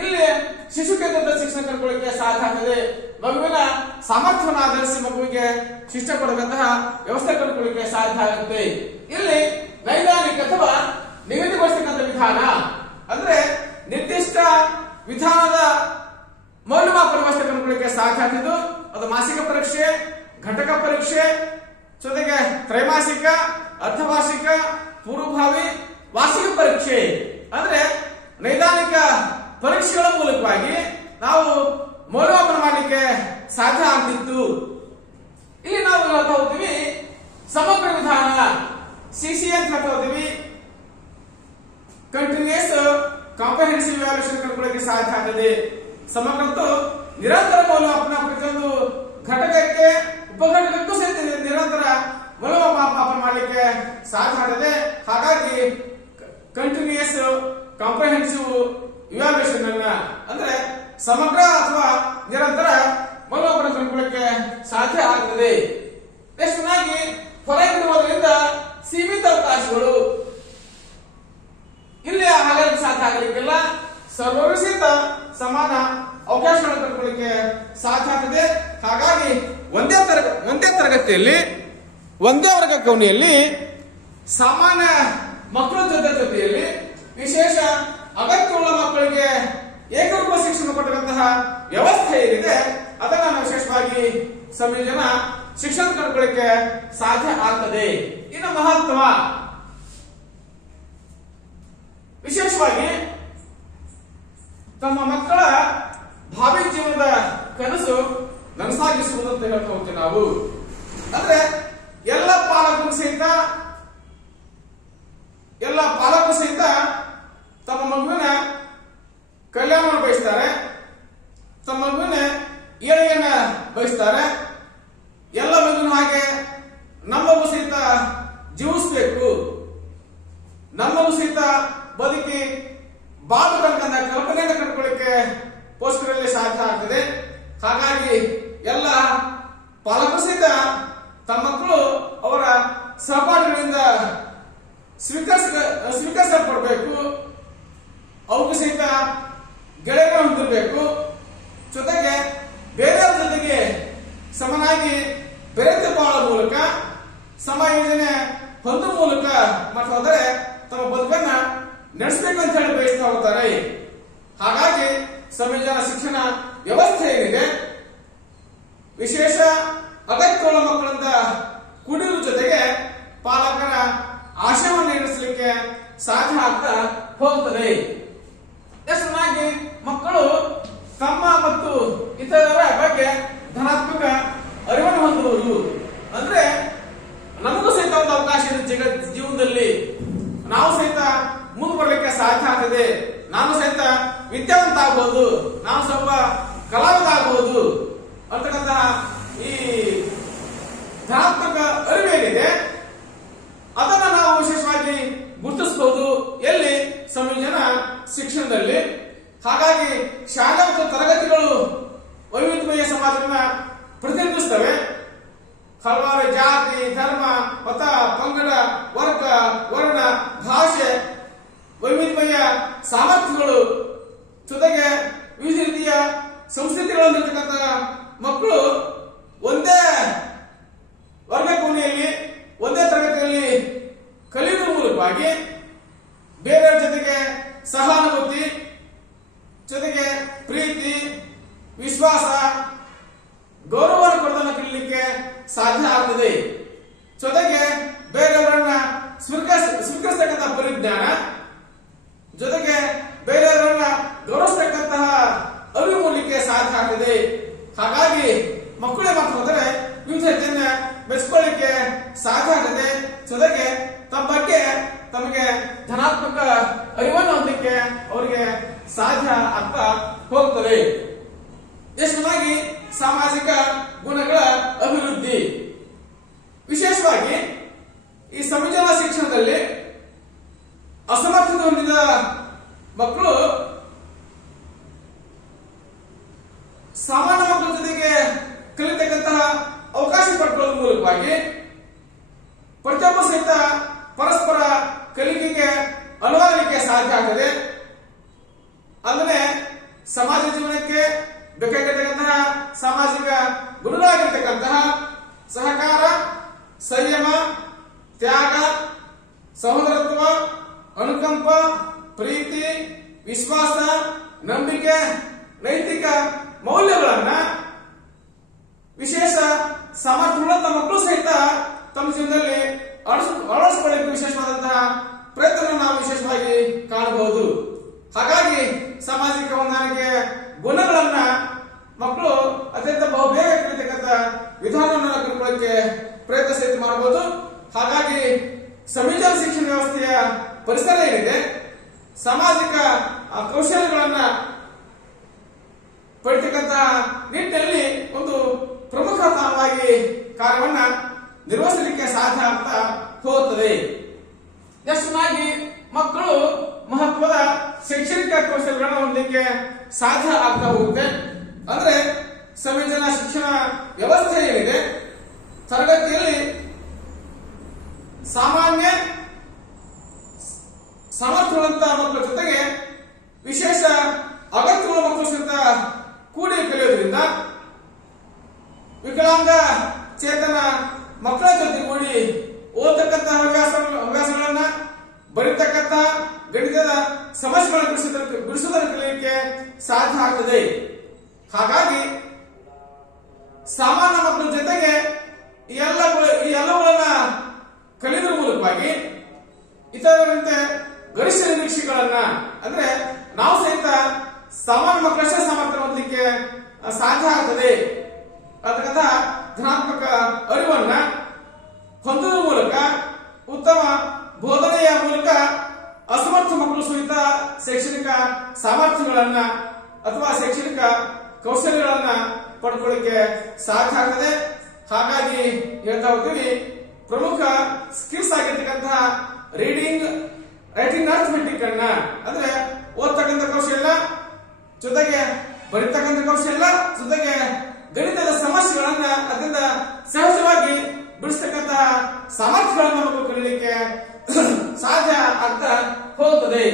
ಇಲ್ಲಿ ಶಿಶು ಕೇಂದ್ರಿತ ಶಿಕ್ಷಣ ಕಂಡುಕೊಳ್ಳಿಕ್ಕೆ ಸಾಧ್ಯ ಆಗ್ತದೆ. ಮಗುವಿನ ಸಾಮರ್ಥ್ಯವನ್ನು ಆಧರಿಸಿ ಮಗುವಿಗೆ ಶಿಕ್ಷಣ ಕೊಡಬೇಕಂತಹ ವ್ಯವಸ್ಥೆ ಕಂಡುಕೊಳ್ಳಿಕ್ಕೆ ಸಾಧ್ಯ ಆಗುತ್ತೆ. ಇಲ್ಲಿ ನೈದಾನಿಕ ಅಥವಾ ನಿಗದಿಗೊಳಿಸತಕ್ಕಂಥ ವಿಧಾನ ಅಂದ್ರೆ ನಿರ್ದಿಷ್ಟ ವಿಧಾನದ ಮೌಲ್ಯಮಾಪನ ವ್ಯವಸ್ಥೆ ಕಂಡುಕೊಳ್ಳಿಕ್ಕೆ ಸಾಧ್ಯ ಆಗ್ತಿದ್ದು. ಅದು ಮಾಸಿಕ ಪರೀಕ್ಷೆ, ಘಟಕ ಪರೀಕ್ಷೆ, ಜೊತೆಗೆ ತ್ರೈಮಾಸಿಕ, ಅರ್ಧವಾರ್ಷಿಕ, ಪೂರ್ವಭಾವಿ, ವಾರ್ಷಿಕ ಪರೀಕ್ಷೆ ಅಂದ್ರೆ ನೈದಾನಿಕ ಪರೀಕ್ಷೆಗಳ ಮೂಲಕವಾಗಿ ನಾವು ಮೌಲ್ಯಮಾಪನ ಮಾಡಲಿಕ್ಕೆ ಸಾಧ್ಯ ಆಗ್ತಿತ್ತು. ಇಲ್ಲಿ ನಾವು ಹೇಳ್ತಾ ಹೋಗ್ತೀವಿ ಸಮಗ್ರ ವಿಧಾನ ಸಿಸಿ ಅಂತ ಹೇಳ್ತಾ ಹೋಗ್ತೀವಿ. ಕಂಟಿನ್ಯೂಸ್ ಕಾಂಪ್ರಿಹೆನ್ಸಿವ್ ಇವ್ಯಾಲ್ಯೂಯೇಷನ್ ಕಂಡುಕೊಳ್ಳಿಕ್ಕೆ ಸಾಧ್ಯ ಆಗ್ತದೆ. ಸಮಗ್ರ ಮತ್ತು ನಿರಂತರ ಮೌಲ್ಯಮಾಪನ ಪ್ರತಿಯೊಂದು ಘಟಕಕ್ಕೆ ಉಪಘಟಕಕ್ಕೂ ಸಹಿತ ಸಾಧ್ಯ ಆಗ್ತದೆ. ಹಾಗಾಗಿ ಕಂಟಿನ್ಯೂಯಸ್ ಕಾಂಪ್ರಿಹೆನ್ಸಿವ್ ಇವ್ಯಾಲ್ಯೂಯೇಷನ್ ಅನ್ನ ಅಂದ್ರೆ ಸಮಗ್ರ ಅಥವಾ ನಿರಂತರ ಮೌಲ್ಯಮಾಪನ ಕಂಡುಕೊಳ್ಳಕ್ಕೆ ಸಾಧ್ಯ ಆಗ್ತದೆ. ನೆಕ್ಸ್ಟ್ ಆಗಿ ಹೊರಗಿರುವುದರಿಂದ ಸೀಮಿತ ಅವಕಾಶಗಳು ಇಲ್ಲಿ ಹಾಗಾಗಿ ಸಾಧ್ಯ ಆಗಲಿಕ್ಕಿಲ್ಲ. ಸರ್ವರು ಸಹಿತ ಸಮಾನ ಅವಕಾಶಗಳನ್ನು ಕಂಡುಕೊಳ್ಳಿಕ್ಕೆ ಸಾಧ್ಯ ಆಗ್ತದೆ. ಹಾಗಾಗಿ ಒಂದೇ ತರಗತಿಯಲ್ಲಿ ಒಂದೇ ವರ್ಗ ಕೋಣೆಯಲ್ಲಿ ಸಾಮಾನ್ಯ ಮಕ್ಕಳ ಜೊತೆಯಲ್ಲಿ ವಿಶೇಷ ಅಗತ್ಯವುಳ್ಳ ಮಕ್ಕಳಿಗೆ ಏಕರೂಪ ಶಿಕ್ಷಣ ಕೊಟ್ಟಿರುವಂತಹ ವ್ಯವಸ್ಥೆ ಏನಿದೆ ಅದನ್ನ ನಾವು ವಿಶೇಷವಾಗಿ ಸಂಯೋಜನ ಶಿಕ್ಷಣ ಕಂಡುಕೊಳ್ಳಿಕ್ಕೆ ಸಾಧ್ಯ ಆಗ್ತದೆ. ಇನ್ನು ಮಹತ್ವ ವಿಶೇಷವಾಗಿ ತಮ್ಮ ಮಕ್ಕಳ ಭಾವಿ ಜೀವನದ ಕನಸು ನನಸಾಗಿಸುವುದು ಅಂತ ಹೇಳ್ತಾ ಹೋಗ್ತೀವಿ ನಾವು. ಅಂದ್ರೆ ಎಲ್ಲ ಪಾಲಕರು ಸಹಿತ ತಮ್ಮ ಮಗುವಿನ ಕಲ್ಯಾಣ ಬಯಸ್ತಾರೆ, ತಮ್ಮ ಮಗುವಿನ ಏಳಿಗೆಯನ್ನ ಬಯಸ್ತಾರೆ. ಎಲ್ಲ ಮಗುವಿನ ಹಾಗೆ ನಮ್ಮ ಮಗು ಸಹಿತ ಜೀವಿಸಬೇಕು, ನಮ್ಮ ಮಗು ಸಹಿತ ಬದುಕಿ ಬಾಳಬೇಕಂತ ಕಲ್ಪನೆಯನ್ನು ಕಂಡುಕೊಳ್ಳಿಕ್ಕೆ ಪೋಷಕರಲ್ಲಿ ಸಾಧ್ಯ ಆಗ್ತದೆ. ಹಾಗಾಗಿ ಎಲ್ಲ ಪಾಲಕರು ಸಹಿತ ತಮ್ಮ ಮಕ್ಕಳು ಅವರ ಸಹಪಾಠಿಗಳಿಂದ ಸ್ವೀಕರಿಸಲ್ಪಡಬೇಕು, ಅವಕ್ಕೂ ಸಹಿತ ಗೆಳೆಯರನ್ನು ಹೊಂದಿರಬೇಕು. ಜೊತೆಗೆ ಬೇರೆಯವರ ಜೊತೆಗೆ ಸಮನಾಗಿ ಬೆರೆತು ಬಾಳುವ ಮೂಲಕ ಸಮಾಯೋಜನೆ ಹೊಂದುವ ಮೂಲಕ ಮತ್ತು ತಮ್ಮ ಬದುಕನ್ನ ನಡೆಸಬೇಕು ಅಂತ ಹೇಳಿ ಬಯಸ್ತಾ ಹೋಗ್ತಾರೆ. ಹಾಗಾಗಿ ಸಂಯೋಜನ ಶಿಕ್ಷಣ ವ್ಯವಸ್ಥೆ ಏನಿದೆ ವಿಶೇಷ ಅಗತ್ಯವುಳ್ಳ ಮಕ್ಕಳಿಂದ ಕೂಡಿರುವ ಜೊತೆಗೆ ಪಾಲಕರ ಆಶಯವನ್ನು ಈಡೇರಿಸಲಿಕ್ಕೆ ಸಾಧ್ಯ ಆಗ್ತಾ ಹೋಗ್ತದೆ. ಚೆನ್ನಾಗಿ ಮಕ್ಕಳು ತಮ್ಮ ಮತ್ತು ಇತರರ ಬಗ್ಗೆ ಧನಾತ್ಮಕ ಅರಿವನ್ನು ಹೊಂದುವುದು ಅಂದ್ರೆ ನಮಗೂ ಸಹಿತ ಒಂದು ಅವಕಾಶ ಇದೆ ಜೀವನದಲ್ಲಿ, ನಾವು ಸಹಿತ ಮುಂದೆ ಬರಲಿಕ್ಕೆ ಸಾಧ್ಯ ಆಗ್ತದೆ, ನಾನು ಸಹಿತ ವಿದ್ಯಾವಂತ ಆಗ್ಬಹುದು, ನಾವು ಸ್ವಲ್ಪ ಕಲಾವಿದ ಆಗ್ಬಹುದು ಅಂತಕ್ಕಂತಹ ಈ ಧನಾತ್ಮಕ ಅರಿವೇನಿದೆ ಅದನ್ನ ನಾವು ವಿಶೇಷವಾಗಿ ಗುರುತಿಸಬಹುದು ಎಲ್ಲಿ ಸಂಯೋಜನ ಶಿಕ್ಷಣದಲ್ಲಿ. ಹಾಗಾಗಿ ಶಾಲಾ ಮತ್ತು ತರಗತಿಗಳು ವೈವಿಧ್ಯಮಯ ಸಮಾಜವನ್ನ ಪ್ರತಿನಿಧಿಸ್ತವೆ. ಹಲವಾರು ಜಾತಿ, ಧರ್ಮ, ಮತ, ಪಂಗಡ, ವರ್ಗ, ವರ್ಣ, ಭಾಷೆ, ವೈವಿಧ್ಯಮಯ ಸಾಮರ್ಥ್ಯಗಳು ಜೊತೆಗೆ ವಿವಿಧ ರೀತಿಯ ಸಂಸ್ಕೃತಿಗಳಲ್ಲಿರ್ತಕ್ಕಂಥ ಮಕ್ಕಳು ಒಂದೇ ವರ್ಗ ಕೋಣೆಯಲ್ಲಿ ಒಂದೇ ತರಗತಿಯಲ್ಲಿ ಕಲಿಯುವ ಮೂಲಕವಾಗಿ ಬೇರೆಯವರ ಜೊತೆಗೆ ಸಹಾನುಭೂತಿ ಜೊತೆಗೆ ಪ್ರೀತಿ, ವಿಶ್ವಾಸ, ಗೌರವವನ್ನು ಕೊಡೋದನ್ನು ಕಲಿಯಲಿಕ್ಕೆ ಸಾಧ್ಯ ಆಗ್ತದೆ. ಜೊತೆಗೆ ಬೇರೆಯವರನ್ನ ಸ್ವೀಕರಿಸತಕ್ಕಂತಹ ಪರಿಜ್ಞಾನ ಜೊತೆಗೆ ಬೇರೆಯವರನ್ನ ಗೌರವಿಸತಕ್ಕಂತಹ ಅರಿವು ಮೂಡಲಿಕ್ಕೆ ಸಾಧ್ಯ ಆಗ್ತದೆ. ಹಾಗಾಗಿ ಮಕ್ಕಳೇ ಮಾತ್ರ ವಿವಿಧ ರೀತಿಯನ್ನ ಮೆಚ್ಚಿಕೊಳ್ಳಿಕ್ಕೆ ಸಾಧ್ಯ ಆಗ್ತದೆ. ಜೊತೆಗೆ ತಮ್ಮ ಬಗ್ಗೆ ತಮಗೆ ಧನಾತ್ಮಕ ಅರಿವನ್ನು ಹೊಂದಲಿಕ್ಕೆ ಅವರಿಗೆ ಸಾಧ್ಯ ಆಗ್ತಾ ಹೋಗ್ತದೆ. ಎಷ್ಟವಾಗಿ ಸಾಮಾಜಿಕ ಗುಣಗಳ ಅಭಿವೃದ್ಧಿ ವಿಶೇಷವಾಗಿ ಈ ಸಂಯೋಜನಾ ಶಿಕ್ಷಣದಲ್ಲಿ ಅಸಮರ್ಥತೆ ಹೊಂದಿದ ಮಕ್ಕಳು ಸಾಮಾನ್ಯ ಮಕ್ಕಳ ಜೊತೆಗೆ ಕಲಿತಕ್ಕಂತಹ ಅವಕಾಶ ಪಡ್ಕೊಳ್ಳುವ ಮೂಲಕವಾಗಿ ಪ್ರತಿಯೊಬ್ಬ ಸಹಿತ ಪರಸ್ಪರ ಕಲಿಕೆಗೆ ಅನುವಾಗಲಿಕ್ಕೆ ಸಾಧ್ಯ ಆಗ್ತದೆ. ಅಂದರೆ ಸಮಾಜ ಜೀವನಕ್ಕೆ ಬೇಕಾಗಿರ್ತಕ್ಕಂತಹ ಸಾಮಾಜಿಕ ಗುಣಗಳಾಗಿರ್ತಕ್ಕಂತಹ ಸಹಕಾರ, ಸಂಯಮ, ತ್ಯಾಗ, ಸಹೋದರತ್ವ, ಅನುಕಂಪ, ಪ್ರೀತಿ, ವಿಶ್ವಾಸ, ನಂಬಿಕೆ, ನೈತಿಕ ಮೌಲ್ಯಗಳನ್ನ ವಿಶೇಷ ಸಾಮರ್ಥ್ಯವುಳ್ಳ ಮಕ್ಕಳು ಸಹಿತ ತಮ್ಮ ಜೀವನದಲ್ಲಿ ಅಳವಡಿಸಿಕೊಳ್ಳಕ್ಕೆ ವಿಶೇಷವಾದಂತಹ ಪ್ರಯತ್ನ ನಾವು ವಿಶೇಷವಾಗಿ ಕಾಣಬಹುದು. ಹಾಗಾಗಿ ಸಾಮಾಜಿಕ ಹೊಂದಾಣಿಕೆ ಗುಣಗಳನ್ನ ಮಕ್ಕಳು ಅತ್ಯಂತ ಬಹುಬೇಗ ಕಲಿತಕ್ಕಂಥ ವಿಧಾನವನ್ನು ಕಲಿಕೊಳ್ಳಕ್ಕೆ ಪ್ರಯತ್ನ ಸಹಿತ ಮಾಡಬಹುದು. ಹಾಗಾಗಿ ಸಂಯೋಜನ ಶಿಕ್ಷಣ ವ್ಯವಸ್ಥೆಯ ಪರಿಸರ ಏನಿದೆ ಸಾಮಾಜಿಕ ಕೌಶಲ್ಯಗಳನ್ನ ಪಡಿತಕ್ಕಂತಹ ನಿಟ್ಟಿನಲ್ಲಿ ಒಂದು ಪ್ರಮುಖ ತಾಣವಾಗಿ ಕಾರ್ಯವನ್ನ ನಿರ್ವಹಿಸಲಿಕ್ಕೆ ಸಾಧ್ಯ ಆಗ್ತಾ ಹೋಗುತ್ತದೆ. ನೆಕ್ಸ್ಟ್ನಾಗಿ ಮಕ್ಕಳು ಮಹತ್ವದ ಶೈಕ್ಷಣಿಕ ಕೌಶಲ್ಯಗಳನ್ನು ಹೊಂದಲಿಕ್ಕೆ ಸಾಧ್ಯ ಆಗ್ತಾ ಹೋಗುತ್ತೆ. ಅಂದ್ರೆ ಸಂಯೋಜನಾ ಶಿಕ್ಷಣ ವ್ಯವಸ್ಥೆ ಏನಿದೆ, ತರಗತಿಯಲ್ಲಿ ಸಾಮಾನ್ಯ ಸಮರ್ಥವಂತ ಮಕ್ಕಳ ಜೊತೆಗೆ ವಿಶೇಷ ಅಗತ್ಯಗಳ ಮಕ್ಕಳು ಸಹಿತ ಕೂಡಿ ಕಲಿಯೋದ್ರಿಂದ ವಿಕಲಾಂಗ ಚೇತನ ಮಕ್ಕಳ ಜೊತೆ ಕೂಡಿ ಓದತಕ್ಕಂತ ಹವ್ಯಾಸಗಳನ್ನ, ಬರೀತಕ್ಕಂತ ಗಣಿತದ ಸಮಸ್ಯೆಗಳನ್ನು ಬಿಡಿಸುವುದನ್ನು ಕಲಿಯಲಿಕ್ಕೆ ಸಾಧ್ಯ ಆಗ್ತದೆ. ಹಾಗಾಗಿ ಸಾಮಾನ್ಯ ಮಕ್ಕಳ ಜೊತೆಗೆ ಈ ಎಲ್ಲವುಗಳನ್ನ ಕಲಿಯುವ ಮೂಲಕವಾಗಿ ಇತರರಂತೆ ಗರಿಷ್ಠ ನಿರೀಕ್ಷೆಗಳನ್ನ, ಅಂದ್ರೆ ನಾವು ಸಹಿತ ಸಾಮಾನ್ಯ ಮಕ್ಕಳಷ್ಟೇ ಸಾಮರ್ಥ್ಯ ಹೊಂದಲಿಕ್ಕೆ ಸಾಧ್ಯ ಆಗ್ತದೆ ಅಂತಕ್ಕಂಥ ಧನಾತ್ಮಕ ಅರಿವನ್ನ ಹೊಂದುವ ಮೂಲಕ ಉತ್ತಮ ಬೋಧನೆಯ ಮೂಲಕ ಅಸಮರ್ಥ ಮಕ್ಕಳು ಸಹಿತ ಶೈಕ್ಷಣಿಕ ಸಾಮರ್ಥ್ಯಗಳನ್ನ ಅಥವಾ ಶೈಕ್ಷಣಿಕ ಕೌಶಲ್ಯಗಳನ್ನ ಪಡ್ಕೊಳ್ಳಿಕ್ಕೆ ಸಾಧ್ಯ ಆಗ್ತದೆ. ಹಾಗಾಗಿ ಹೇಳ್ತಾ ಹೋಗ್ತೀವಿ, ಪ್ರಮುಖ ಸ್ಕಿಲ್ಸ್ ಆಗಿರ್ತಕ್ಕಂತಹ ರೀಡಿಂಗ್, ರೈಟಿಂಗ್, ಅರ್ಥಮೆಟಿಕ್ ಅನ್ನ, ಅಂದ್ರೆ ಓದ್ತಕ್ಕಂಥ ಕೌಶಲ್ಯ ಜೊತೆಗೆ ಬರೀತಕ್ಕಂಥ ಕೌಶಲ್ಯ ಜೊತೆಗೆ ಗಣಿತದ ಸಮಸ್ಯೆಗಳನ್ನ ಅದರಿಂದ ಸಹಜವಾಗಿ ಬಿಡಿಸ್ತಕ್ಕಂತಹ ಸಾಮರ್ಥ್ಯಗಳನ್ನು ಮಕ್ಕಳು ಕಲಿಯಲಿಕ್ಕೆ ಸಾಧ್ಯ ಆಗ್ತಾ ಹೋಗುತ್ತದೆ.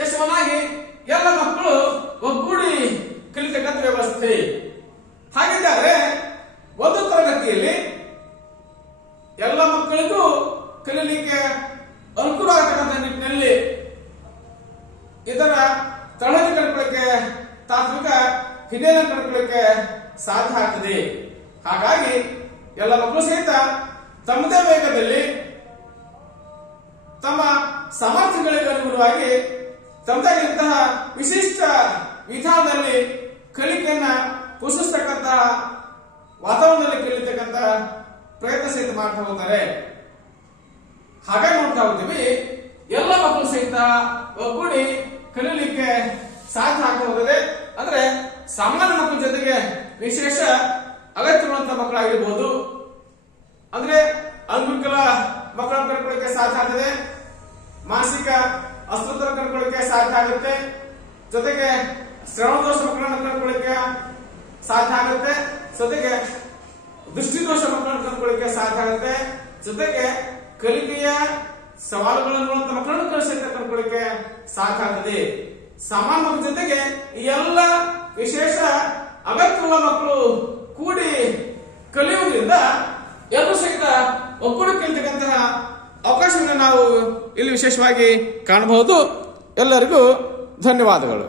ಯಶವನ್ನಾಗಿ ಎಲ್ಲ ಮಕ್ಕಳು ಒಗ್ಗೂಡಿ ಕಲಿತಕ್ಕಂಥ ವ್ಯವಸ್ಥೆ. ಹಾಗಿದ್ದರೆ ಒಂದು ತರಗತಿಯಲ್ಲಿ ಎಲ್ಲ ಮಕ್ಕಳಿಗೂ ಕಲಿಯಲಿಕ್ಕೆ ಅನುಕೂಲ ಆಗತಕ್ಕಂಥ ನಿಟ್ಟಿನಲ್ಲಿ ಇದರ ತಳಹದಿ ಕಲ್ಕೊಳ್ಳಿಕ್ಕೆ, ತಾತ್ವಿಕ ಹಿನ್ನೆಲೆ ಕಲ್ಕೊಳ್ಳಿಕ್ಕೆ ಸಾಧ್ಯ ಆಗ್ತದೆ. ಹಾಗಾಗಿ ಎಲ್ಲ ಮಕ್ಕಳು ಸಹಿತ ತಮ್ಮದೇ ವೇಗದಲ್ಲಿ ತಮ್ಮ ಸಾಮರ್ಥ್ಯಗಳಿಗೆ ಅನುಗುಣವಾಗಿ ತಮ್ಮದಾಗಿರುವಂತಹ ವಿಶಿಷ್ಟ ವಿಧಾನದಲ್ಲಿ ಕಲಿಕೆಯನ್ನ ಪೋಷಿಸತಕ್ಕಂತಹ ವಾತಾವರಣದಲ್ಲಿ ಕಲಿತಕ್ಕಂತ ಪ್ರಯತ್ನ ಸಹಿತ ಮಾಡ್ತಾ ಹೋಗ್ತಾರೆ. ಹಾಗಾಗಿ ನೋಡ್ತಾ ಹೋಗ್ತೀವಿ, ಎಲ್ಲ ಮಕ್ಕಳು ಸಹಿತ ಒಗ್ಗೂಡಿ ಕಲಿಯಲಿಕ್ಕೆ ಸಾಧ್ಯ ಆಗ್ತಾ ಹೋಗ್ತದೆ. ಅಂದ್ರೆ ಸಾಮಾನ್ಯ ಮಕ್ಕಳ ಜೊತೆಗೆ ವಿಶೇಷ ಅಗತ್ಯವಿರುವಂತ ಮಕ್ಕಳಾಗಿರ್ಬೋದು, ಅಂದ್ರೆ ಅಂಗವಿಕಲ ಮಕ್ಕಳನ್ನು ಕರ್ಕೊಳ್ಳಿಕ್ಕೆ ಸಾಧ್ಯ ಆಗ್ತದೆ, ಮಾನಸಿಕ ಅಸ್ವಸ್ಥರ ಕರ್ಕೊಳ್ಳಿಕ್ಕೆ ಸಾಧ್ಯ ಆಗುತ್ತೆ, ಜೊತೆಗೆ ಶ್ರವಣದೋಷ ಮಕ್ಕಳನ್ನು ಕರ್ಕೊಳ್ಳಿಕ್ಕೆ ಸಾಧ್ಯ ಆಗುತ್ತೆ, ಜೊತೆಗೆ ದೃಷ್ಟಿದೋಷ ಮಕ್ಕಳನ್ನು ಕರ್ಕೊಳ್ಳಿಕ್ಕೆ ಸಾಧ್ಯ ಆಗುತ್ತೆ, ಜೊತೆಗೆ ಕಲಿಕೆಯ ಸವಾಲುಗಳನ್ನು ಮಕ್ಕಳನ್ನು ಕರ್ಕೊಳ್ಳಿಕ್ಕೆ ಸಾಧ್ಯ ಆಗ್ತದೆ. ಸಾಮಾನ್ಯ ಮಕ್ಕಳ ಜೊತೆಗೆ ಈ ಎಲ್ಲ ವಿಶೇಷ ಅಗತ್ಯವುಳ್ಳ ಮಕ್ಕಳು ಕೂಡಿ ಕಲಿಯುವುದರಿಂದ ಎಲ್ಲರೂ ಸಹಿತ ಒಗ್ಗೂಡಿ ಕಲಿತಕ್ಕಂತಹ ಅವಕಾಶವನ್ನು ನಾವು ಇಲ್ಲಿ ವಿಶೇಷವಾಗಿ ಕಾಣಬಹುದು. ಎಲ್ಲರಿಗೂ ಧನ್ಯವಾದಗಳು.